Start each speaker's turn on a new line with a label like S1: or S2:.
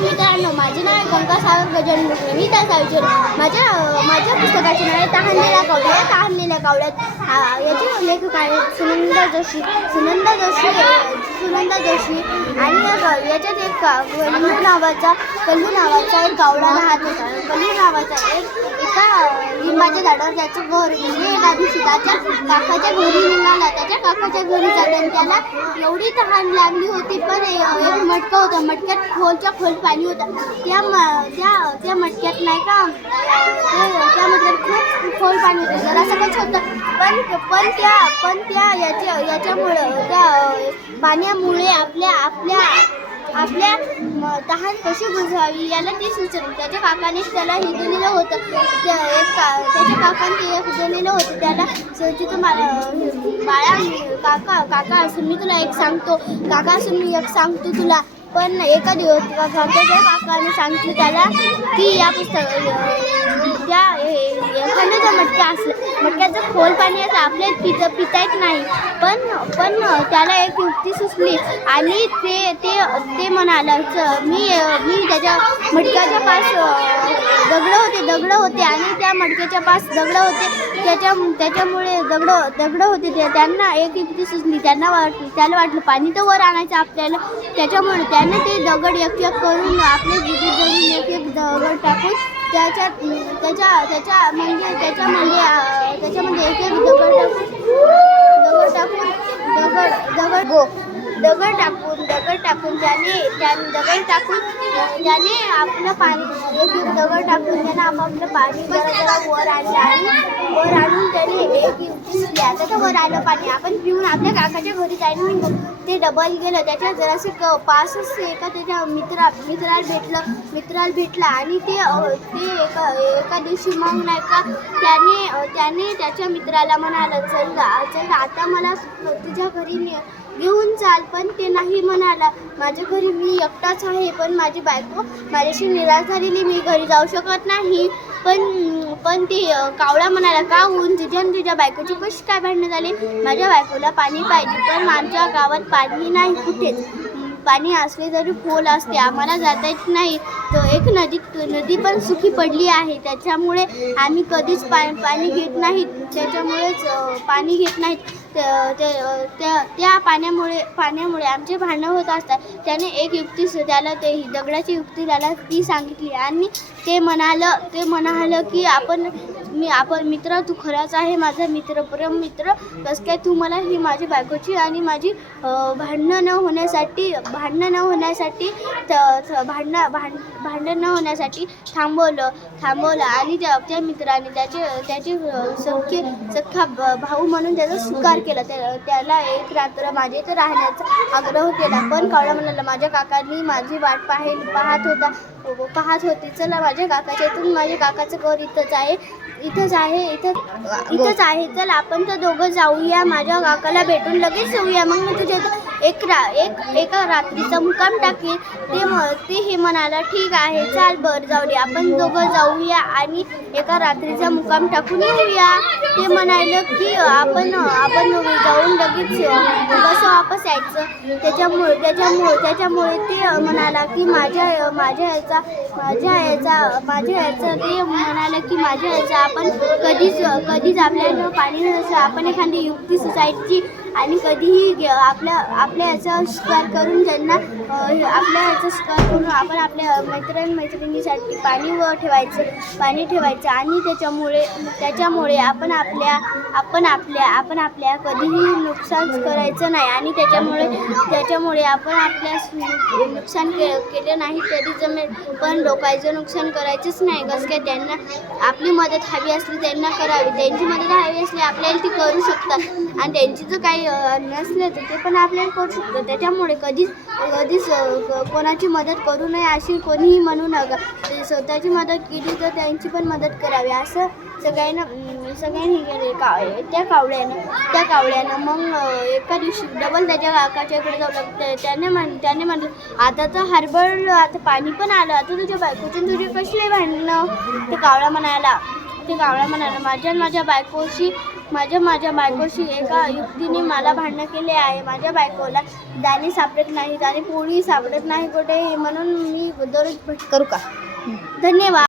S1: मित्रांनो माझे नाव आहे गंगा सागर गजानन मुकणे मी त्या सावित्री माझ्या माझ्या पुस्तकाचे नाव आहे तहानलेल्या कावड्या या तहानलेल्या कावड्यात याचे लेखक आहेत सुनंदा जोशी. सुनंदा जोशी सुनंदा जोशी आणि याच्यात एक कल्लू नावाचा कल्लू नावाचा एक कावडा राहत होता. कल्लू नावाचा एक एका लिंबाच्या झाडावर त्याचं घर म्हणजे एका दिवशी त्याच्या काकाच्या घरी निघाला त्याच्या काकाच्या घरी जाताना त्याला एवढी तहान लागली होती पण एक मटकं होतं. मटक्यात खोलच्या खोल पाणी होतं. त्या म- त्या त्या मटक्यात नाही का? त्या मटक्यात खूप खोल पाणी होतं. जरासं कसं होतं. पण पण त्या पण त्या याच्या याच्यामुळं त्या पाण्यामुळे आपल्या आपल्या आपल्या म- तहान कशी बुजवावी याला ते सुचलं त्याच्या काकाने त्याला हे दिलेलं होतं. त्या एक का त्याच्या काकाने ते एक दिलेलं होतं. त्याला संचित मला बाळा काका काका असून मी तुला एक सांगतो. काका असून मी एक सांगतो तुला. पण एका दिवस काकाच्या काकाने सांगितलं त्याला की या पुस्तक त्या एखाद्या जर मटक्या असलं मटक्याचं खोल पाणी असं आपल्या पित पिता येत नाही. पण पण त्याला एक युक्ती सुचली आणि ते ते ते म्हणालं मी मी त्याच्या मटक्याच्या पास दगडं होते दगडं होते आणि त्या मटक्याच्या पास दगडं होते. त्याच्या त्याच्यामुळे दगडं दगडं होते ते. त्यांना एक युक्ती सुचली. त्यांना वाट त्याला वाटलं पाणी तर वर आणायचं आपल्याला. त्याच्यामुळे त्यानं ते दगड एक एक करून आपले जिथे एक एक दगड टाकून त्याच्या त्याच्या त्याच्या म्हणजे त्याच्यामध्ये त्याच्यामध्ये एक एक दगड टाकून दगड टाकून दगड दगड गो दगड टाकून दगड टाकून त्याने त्या दगड टाकून ज्याने त्याने आपलं पाणी एक एक दगड टाकून त्याने आपापलं पाणी जरा जरा वर आणलं आणि वर आणून त्याने एक युक्ती तर वर आलं पाणी. आपण पिऊन आपल्या काकाच्या घरी जायला निघू ते डबल गेलं. त्याच्या जरासे क पासच एका त्याच्या मित्रा मित्राला भेटलं मित्राला भेटला आणि ते ते एका एका दिवशी मग नाही का त्याने त्याने त्याच्या मित्राला म्हणालं चल चल आता मला तुझ्या घरी घेऊन चाल पण ते नाही म्हणाला. माझ्या घरी मी एकटाच आहे पण माझी बायको माझ्याशी निराश झालेली मी घरी जाऊ शकत नाही. पण पण ते कावळा म्हणाला का होऊन तुझ्या आणि तुझ्या बायकोची कशी काय भांडणं झाली? माझ्या बायकोला पाणी पाहिजे पण आमच्या गावात पाणी नाही कुठेच. पाणी असले तरी खोल असते आम्हाला जाता येत नाही. तर एक नदी नदी पण सुखी पडली आहे. त्याच्यामुळे आम्ही कधीच पा पाणी घेत नाहीत. त्याच्यामुळेच पाणी घेत नाहीत. त्या- त्या- त्या त्या पाण्यामुळे पाण्यामुळे आमचे भांडणं होत असतात. त्याने एक युक्ती त्याला ते ही दगडाची युक्ती त्याला ती सांगितली. आणि ते म्हणालं ते म्हणालं की आपण मी आपण मित्र तू खराच आहे माझा मित्र परम मित्र. कसं काय तू मला ही माझी बायकोची आणि माझी भांडणं न होण्यासाठी भांडणं न होण्यासाठी त- भांडणं भांड भांडण न होण्यासाठी थांबवलं थांबवलं. आणि त्या त्या मित्राने त्याचे त्याचे सख्खे सख्खा ब- भाऊ म्हणून त्याचा स्वीकार केला त्या त्याला एक रात्र माझ्या इथं राहण्याचा आग्रह केला. पण कावळा म्हणाला माझ्या काकांनी माझी वाट पाहिली पाहत होता. पाहत होती. चला माझ्या काकाच्या इथून माझ्या काकाचं घर इथंच आहे. इथंच आहे इथं इथंच आहे. चल आपण तर दोघं जाऊया. माझ्या काकाला भेटून लगेच जाऊया मग मी तुझ्या इथं एक रा एक एका रात्रीचा मुक्काम टाकेल ते म ते हे म्हणाला ठीक आहे चाल बरं जाऊ दे. आपण दोघं जाऊया आणि एका रात्रीचा मुक्काम टाकून येऊया. ते म्हणालं की आपण आपण जाऊन लगेच कसं वापस यायचं. त्याच्यामुळे त्याच्यामुळे त्याच्यामुळे ते म्हणाला की माझ्या माझ्या याचा माझ्या याचा माझ्या याचा ते म्हणालं की माझ्या याचा आपण कधीच कधीच आपल्याला पाणी नसलं आपण एखादी युक्ती सोसायटीची आणि कधीही गे- आपल्या आपल्या याचा स्वीकार करून त्यांना आपल्या याचा स्वीकार करून आपण आपल्या मैत्रीण मैत्रिणीसाठी पाणी व ठेवायचं पाणी ठेवायचं. आणि त्याच्यामुळे त्याच्यामुळे आपण आपल्या आपण आपल्या आपण आपल्या कधीही नुकसान करायचं नाही. आणि त्याच्यामुळे त्याच्यामुळे आपण आपल्या नुकसान के केलं नाही तरी जमेल. पण लोकांचं नुकसान करायचंच नाही. कसं काय त्यांना आपली मदत हवी असली त्यांना करावी. त्यांची मदत हवी असली आपल्याला ती करू शकतात. आणि त्यांची जर काही नसलं तर ते पण आपल्याला करू शकतात. त्याच्यामुळे कधीच कधीच कोणाची मदत करू नये अशी कोणीही म्हणू नका. स्वतःची मदत केली तर त्यांची पण मदत करावी. असं सगळ्यांना अं, सगळ्यांनी केले का त्या कावळ्यानं त्या कावळ्यानं मग एका दिवशी डबल त्याच्या काकाच्याकडे जाऊ लागतं त्याने म्हण त्याने म्हटलं आता तर हरभर आता पाणी पण आलं. आता तुझ्या बायकोचे तुझे कसले भांडणं? ते कावळा म्हणायला ते कावळा म्हणाला माझ्या माझ्या बायकोशी माझ्या माझ्या बायकोशी एका युक्तीने मला भांडणं केले आहे. माझ्या बायकोला दाणे सापडत नाहीत आणि पोळी सापडत नाही कुठे? म्हणून मी दररोज
S2: करू का?
S1: धन्यवाद.